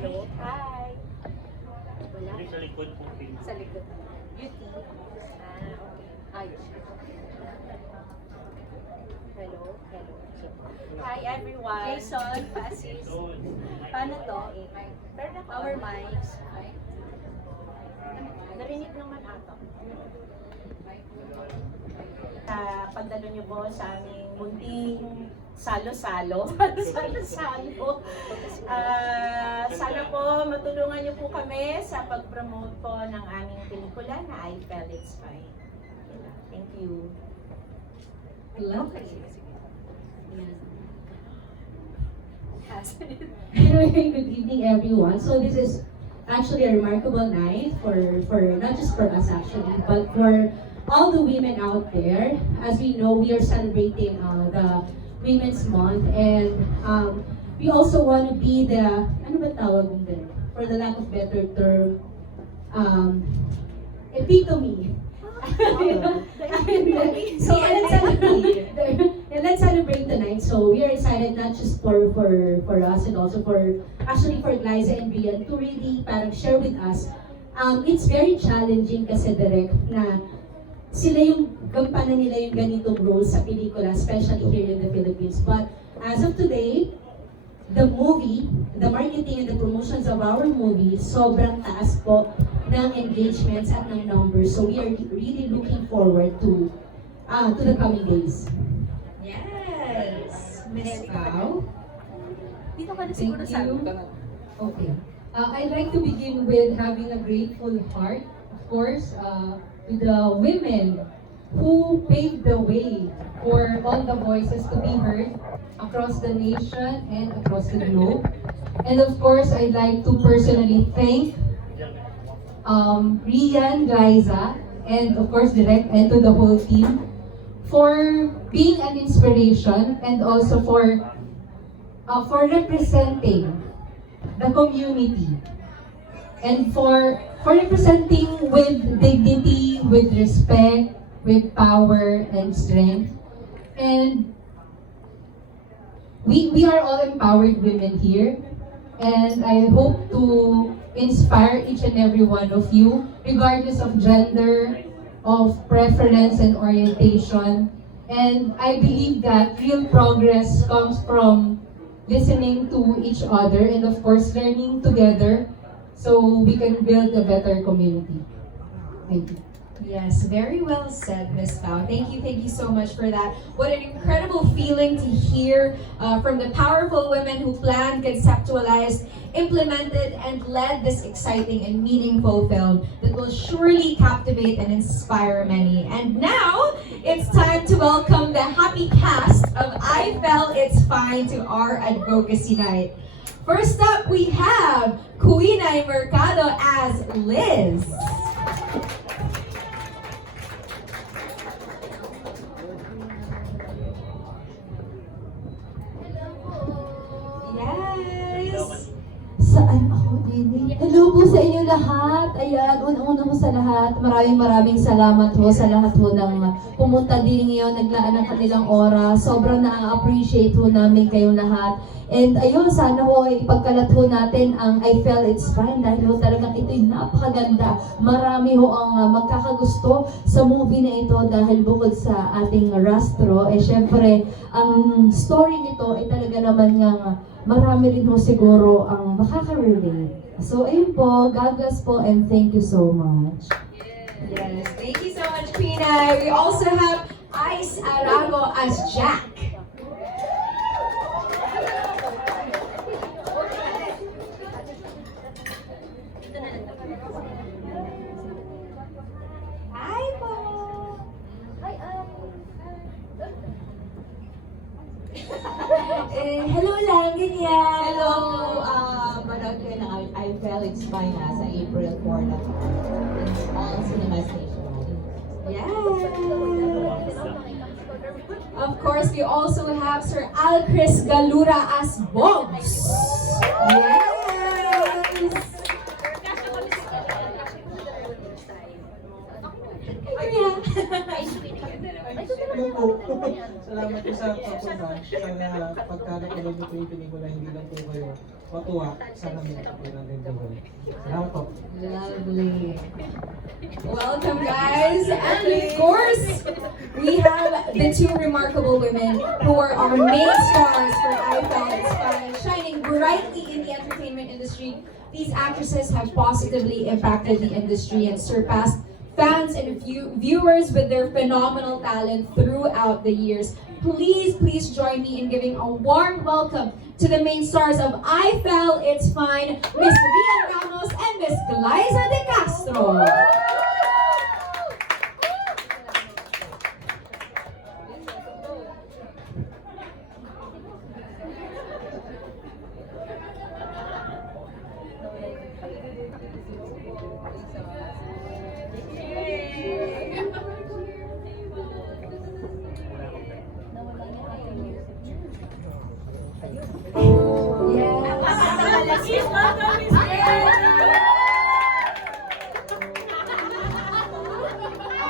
Hello. Hi. Wala. Sa likod po. Sa likod. Beauty. Okay. Ayos. Hello. Hello. Hi everyone. Jason, Fasis. Paano to? Power mics. Narinig naman ato. Pagdalo niyo po sa aming munting salo-salo. Salo-salo. Sana po matulungan niyo po kami sa pag-promote po ng aming pelikula na I Felt It's Fine. Thank you. Lovely. Anyway, good evening everyone. So this is actually a remarkable night for not just for us actually, but for all the women out there. As we know, we are celebrating the Women's Month, and we also want to be the, ano ba tawag din? For the lack of better term, epitome. So let's celebrate tonight. So we are excited not just for us, and also for Glyza and Rian to really parang share with us. It's very challenging kasi direct na sila yung gampanan nila yung ganitong role sa pelikula, especially here in the Philippines. But as of today, the movie, the marketing and the promotions of our movie, sobrang taas po ng engagements at ng numbers. So we are really looking forward to the coming days. Yes! Miss Pao. Dito ka na Thank siguro sa you. Okay. I'd like to begin with having a grateful heart, of course, to the women who paved the way for all the voices to be heard across the nation and across the globe. And of course, I'd like to personally thank Rian, Glyza, and of course Direct, and to the whole team for being an inspiration, and also for representing the community, and for representing with dignity, with respect, with power and strength. And we are all empowered women here, and I hope to inspire each and every one of you, regardless of gender, of preference and orientation. And I believe that real progress comes from listening to each other, and of course learning together so we can build a better community. Thank you. Yes, very well said, Miss Pao. Thank you so much for that. What an incredible feeling to hear from the powerful women who planned, conceptualized, implemented, and led this exciting and meaningful film that will surely captivate and inspire many. And now, it's time to welcome the happy cast of I Felt It's Fine to our advocacy night. First up, we have Kuinay Mercado as Liz. Saan ako, Dini? Hello po sa inyo lahat. Ayan, unang-una po sa lahat, maraming salamat po sa lahat po ng pumunta din ngayon, naglaan ng kanilang oras. Sobrang na-appreciate po namin kayong lahat. And ayun, sana po ipagkalat po natin ang I Felt It's Fine dahil po talagang ito'y napakaganda. Marami ho ang magkakagusto sa movie na ito dahil bukod sa ating rastro, syempre, ang story nito ay talaga naman nga marami rin ho siguro ang makaka-relate. So ayun po, God bless po, and thank you so much. Yes, thank you so much, Queen Ai. We also have Ice Arago as Jack. Hi po! Hello lang, ganyan. Hello, manood kayo ng I Felt It's Fine sa April 4 na all cinema station. Yes! Of course, we also have Sir Al Chris Galura as Bobs. Yes! Salamat Salamat po sa papunta. Sana pagka napanood niyo po yung pelikula, hindi lang po kayo matuwa. Sana may natutunan din po. Salamat po. Lovely. Welcome, guys. And of course, we have the two remarkable women who are our main stars for I Felt It's Fine, shining brightly in the entertainment industry. These actresses have positively impacted the industry and surpassed fans and viewers with their phenomenal talent throughout the years. Please join me in giving a warm welcome to the main stars of I Felt It's Fine, Miss Vivian Ramos and Miss Glyza De Castro.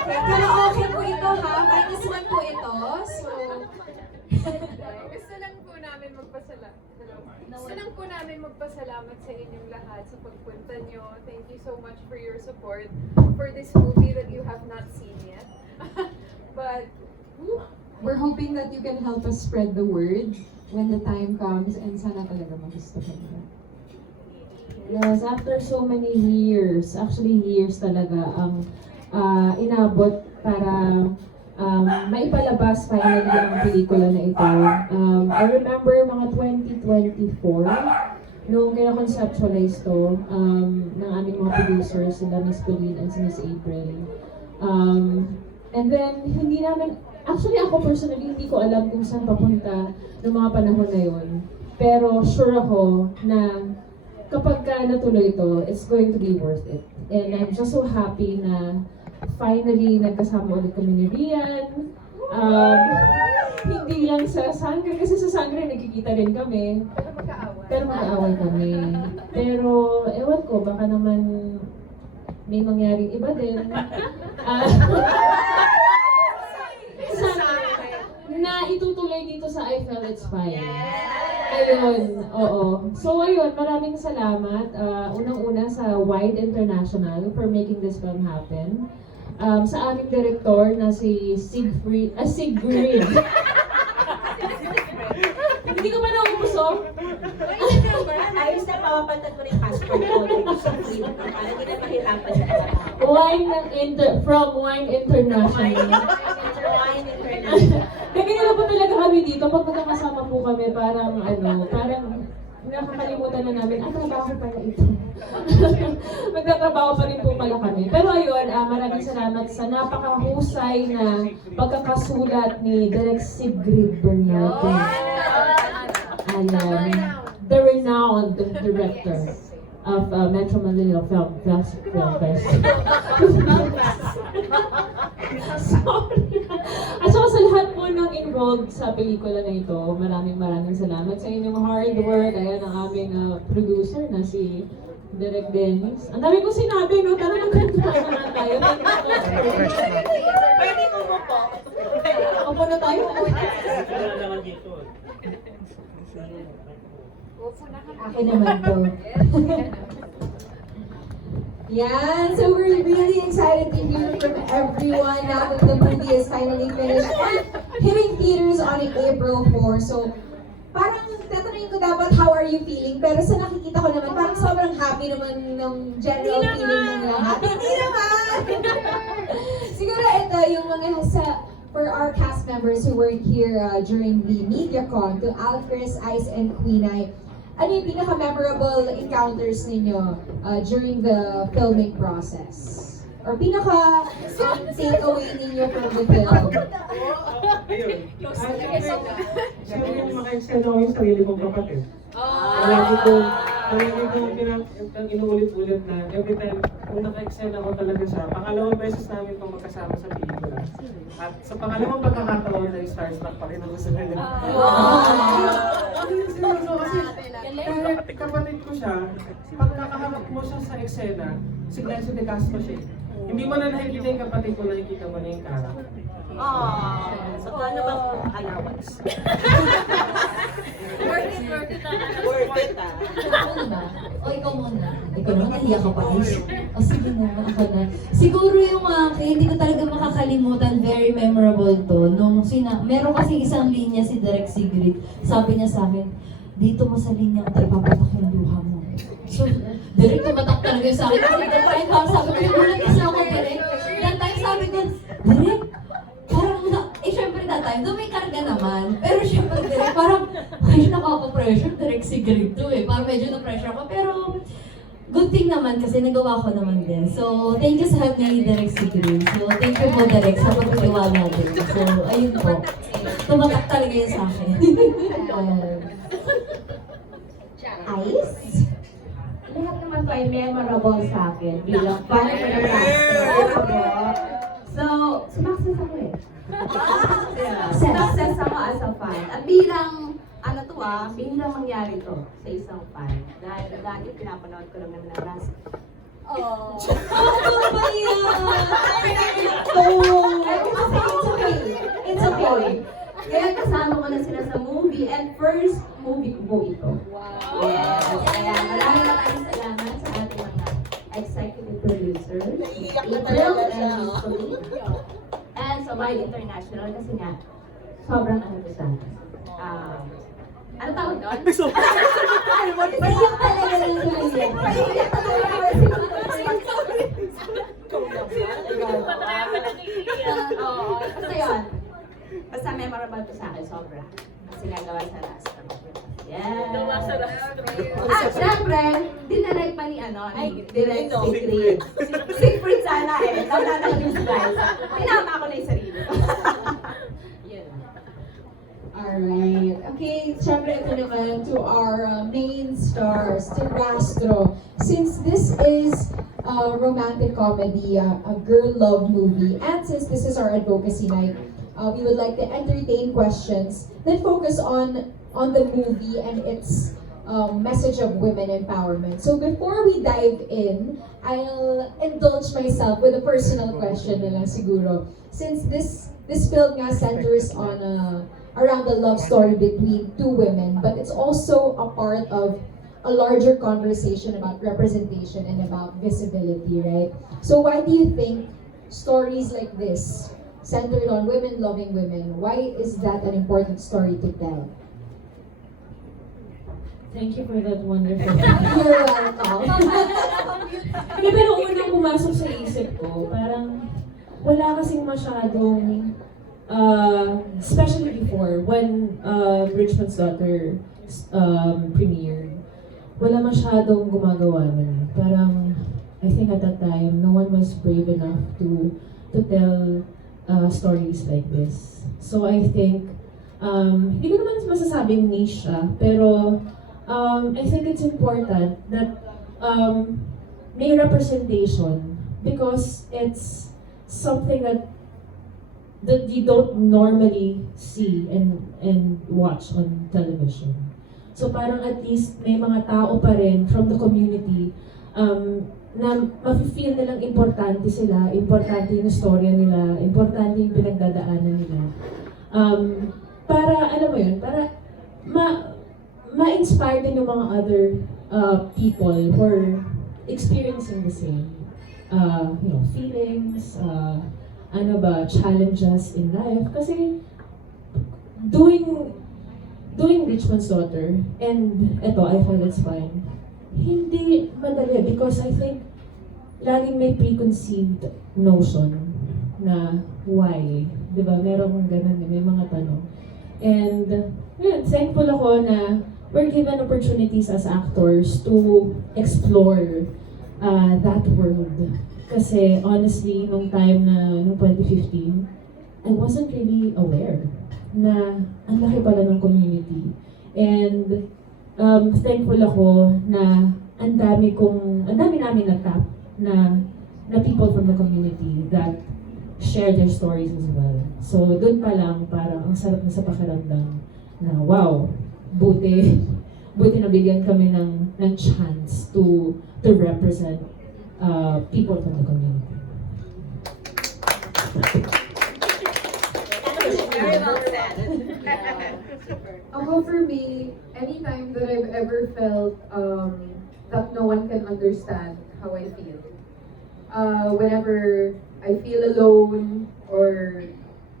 Okay, karaoke po ito ha. Minus one po ito. So, Gusto lang po namin magpasalamat sa inyong lahat sa pagpunta nyo. Thank you so much for your support for this movie that you have not seen yet. But We're hoping that you can help us spread the word when the time comes and sana talaga magustuhan nyo. Yes, after so many years, actually years talaga ang inabot para maipalabas finally ang pelikula na ito. I remember mga 2024, nung kina-conceptualize to ng aming mga producers, sila Miss Pauline and si Miss April. And then, hindi namin, actually ako personally, hindi ko alam kung saan papunta ng mga panahon na yun. Pero sure ako na kapag ka natuloy ito, it's going to be worth it. And I'm just so happy na finally nagkasama ulit kami ni Rian. Hindi lang sa Sangre, kasi sa Sangre nagkikita rin kami. Pero mag-aaway kami. Pero ewan ko, baka naman may mangyaring iba din. Na itutuloy dito sa I Felt It's Fine. Ayun, oo. So ayun, maraming salamat. Unang-una sa Wide International for making this film happen. Sa aming director na si Sigrid. Hindi ko pa nauuso. Ayos na, pawapantag ko rin yung passport ko. Para hindi na mahirapan siya. From Wine International. Wine International. Kaya po talaga kami dito, pag magkakasama po kami, parang nakakalimutan na namin, trabaho pala ito. Magtatrabaho pa rin po pala kami. Pero ayun, maraming salamat sa napakahusay na pagkakasulat ni Direk Sigrid Bernardo. The renowned director of Metro Manila Film Fest. Sorry. At saka sa lahat po ng involved sa pelikula na ito, maraming salamat sa inyong hard work. Ayan ang aming producer na si Direk Dennis. Ang dami kong sinabi, no? Tara magkantuhan na tayo. Pwede mo po. Opo na tayo. akin naman to. Yeah, so we're really excited to hear from everyone now that the movie is finally finished and hitting theaters on April 4. So, parang tatanungin ko dapat how are you feeling, pero sa nakikita ko naman, parang sobrang happy naman ng general feeling ng lahat. Hindi naman! Siguro ito yung mga for our cast members who were here during the MediaCon, to Alcris, Ice, and Queen Eye. Ano yung pinaka-memorable encounters ninyo during the filming process? Or pinaka-takeaway ninyo from the film? Ayun. Siyempre yung maka-extend ako yung sarili kong kapatid. Lagi ko inuulit-ulit na every time kung naka-extend ako talaga siya, pangalawang beses namin itong magkasama sa pelikula. At sa pangalawang pagkakataon na starstruck pa rin ako sa kanya. Seryoso kasi kapatid ko siya, pag nakaharap mo siya sa eksena, si Glyza De Castro siya. Hindi mo na nakikita yung kapatid ko, nakikita mo na yung character. Oh, so paano bang allowance? Worth it ah. Ako na. O ikaw muna. Ikaw naman, nahiya ka pa guys. O sige na, ako na. Siguro yung akin, hindi ko talaga makakalimutan, very memorable to. Meron kasi isang linya si Direk Sigrid. Sabi niya sa akin, dito mo sa linya tayo ipapatak yung luha mo. So, Direk tumatak talaga sa akin. Kasi that time, sabi ko, nagulat kasi ako, Direk. That time, sabi ko, Direk, parang syempre that time, doon may karga naman. Pero syempre, Direk, parang, ay, nakaka-pressure, Direk Sigrid to eh. Parang medyo na-pressure ako. Pero, good thing naman kasi nagawa ko naman din. So, thank you sa help ni Direk Sigrid. So, thank you po, Direk, sa pagtitiwala din. So, ayun po. Tumatak talaga yun sa akin. Ice? Lahat naman to ay memorable sa akin bilang fan ko ng Astro. So, sumakses ako eh. Success ako as a fan. At bilang, bilang mangyari to sa isang fan. Dahil dati pinapanood ko lang naman ng Rasta. Oh. Ano ba yan? Oh. It's okay. It's okay. Kaya kasama ko na sila sa movie and first movie ko po ito. Wow. Yes. Kaya maraming salamat sa ating mga executive producers, April and Nicole. And sa Wild International kasi nga, sobrang ano ko sa akin. Ano tawag doon? Paiyak talaga ng tuloy. Paiyak talaga. Oo, basta yun. Basta memorable to sa akin, sobra. Kasi nagawa sa Rasta. Yeah. At syempre, dinarek pa ni direct Sigrid. Sigrid sana eh. Tawala na kami si guys. Tinama ko na yung sarili ko. Yun. Alright. Okay, syempre ito naman to our main stars, to Rastro. Since this is a romantic comedy, a girl love movie, and since this is our advocacy night, we would like to entertain questions that focus on the movie and its message of women empowerment. So before we dive in, I'll indulge myself with a personal question na lang siguro. Since this film nga centers on around the love story between two women, but it's also a part of a larger conversation about representation and about visibility, right? So why do you think stories like this, centered on women loving women, why is that an important story to tell? Thank you for that wonderful You're welcome. Hindi, pero unang pumasok sa isip ko, parang wala kasing masyadong, especially before, when Richmond's Daughter premiered, wala masyadong gumagawa nun. Parang, I think at that time, no one was brave enough to tell stories like this. So I think, hindi ko naman masasabing niche siya, pero I think it's important that may representation because it's something that you don't normally see and watch on television. So parang at least may mga tao pa rin from the community na mafe-feel nilang importante sila, importante yung storya nila, importante yung pinagdadaanan nila. Para, alam mo yun, para ma-inspire din yung mga other people who are experiencing the same feelings, challenges in life. Kasi doing Richmond's Daughter, and eto, I felt it's fine, hindi madali because I think laging may preconceived notion na why, di ba? Merong ganun, may mga tanong. And yun, thankful ako na we're given opportunities as actors to explore that world. Kasi honestly, nung 2015, I wasn't really aware na ang laki pala ng community. And thankful ako na ang dami namin na-tap na people from the community that share their stories as well. So doon pa lang parang ang sarap na sa pakiramdam na wow, buti nabigyan kami ng chance to represent people from the community. Very well said. Ako, for me, anytime that I've ever felt that no one can understand how I feel, whenever I feel alone or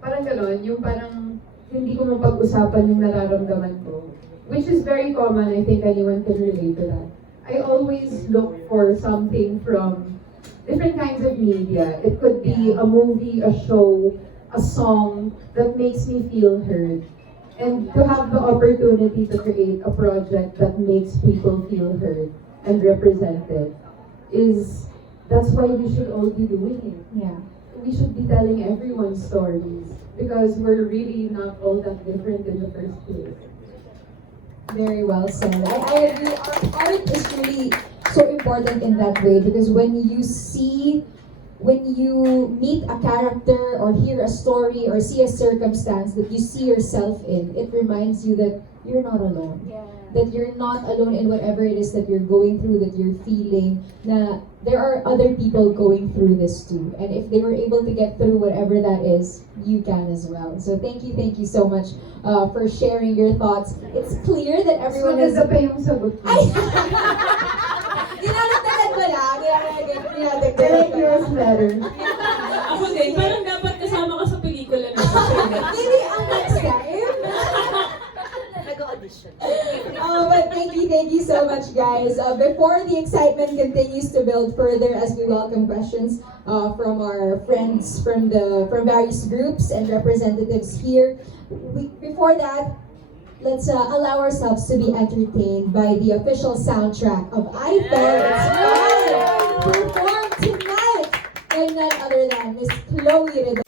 parang ganon, yung parang hindi ko mapag-usapan yung nararamdaman ko, which is very common, I think anyone can relate to that. I always look for something from different kinds of media. It could be a movie, a show, a song that makes me feel heard. And to have the opportunity to create a project that makes people feel heard and represented that's why we should all be doing it. Yeah. We should be telling everyone's stories because we're really not all that different in the first place. Very well said. I agree. Art is really so important in that way because when you meet a character or hear a story or see a circumstance that you see yourself in, it reminds you that you're not alone. Yeah. That you're not alone in whatever it is that you're going through, that you're feeling, na there are other people going through this too. And if they were able to get through whatever that is, you can as well. So thank you so much for sharing your thoughts. It's clear that everyone is... Maganda pa yung sagot ko. Ay! Dinadagdagan mo lang. Dinadagdagan Thank mo you, lang. better. Ako din, parang dapat kasama ka sa pelikula na. Really, ang next time? Nag-audition. But thank you so much, guys. Before the excitement continues to build further as we welcome questions from our friends from various groups and representatives here, before that, let's allow ourselves to be entertained by the official soundtrack of I Felt Inspired, performed tonight by none other than Miss Chloe Redon.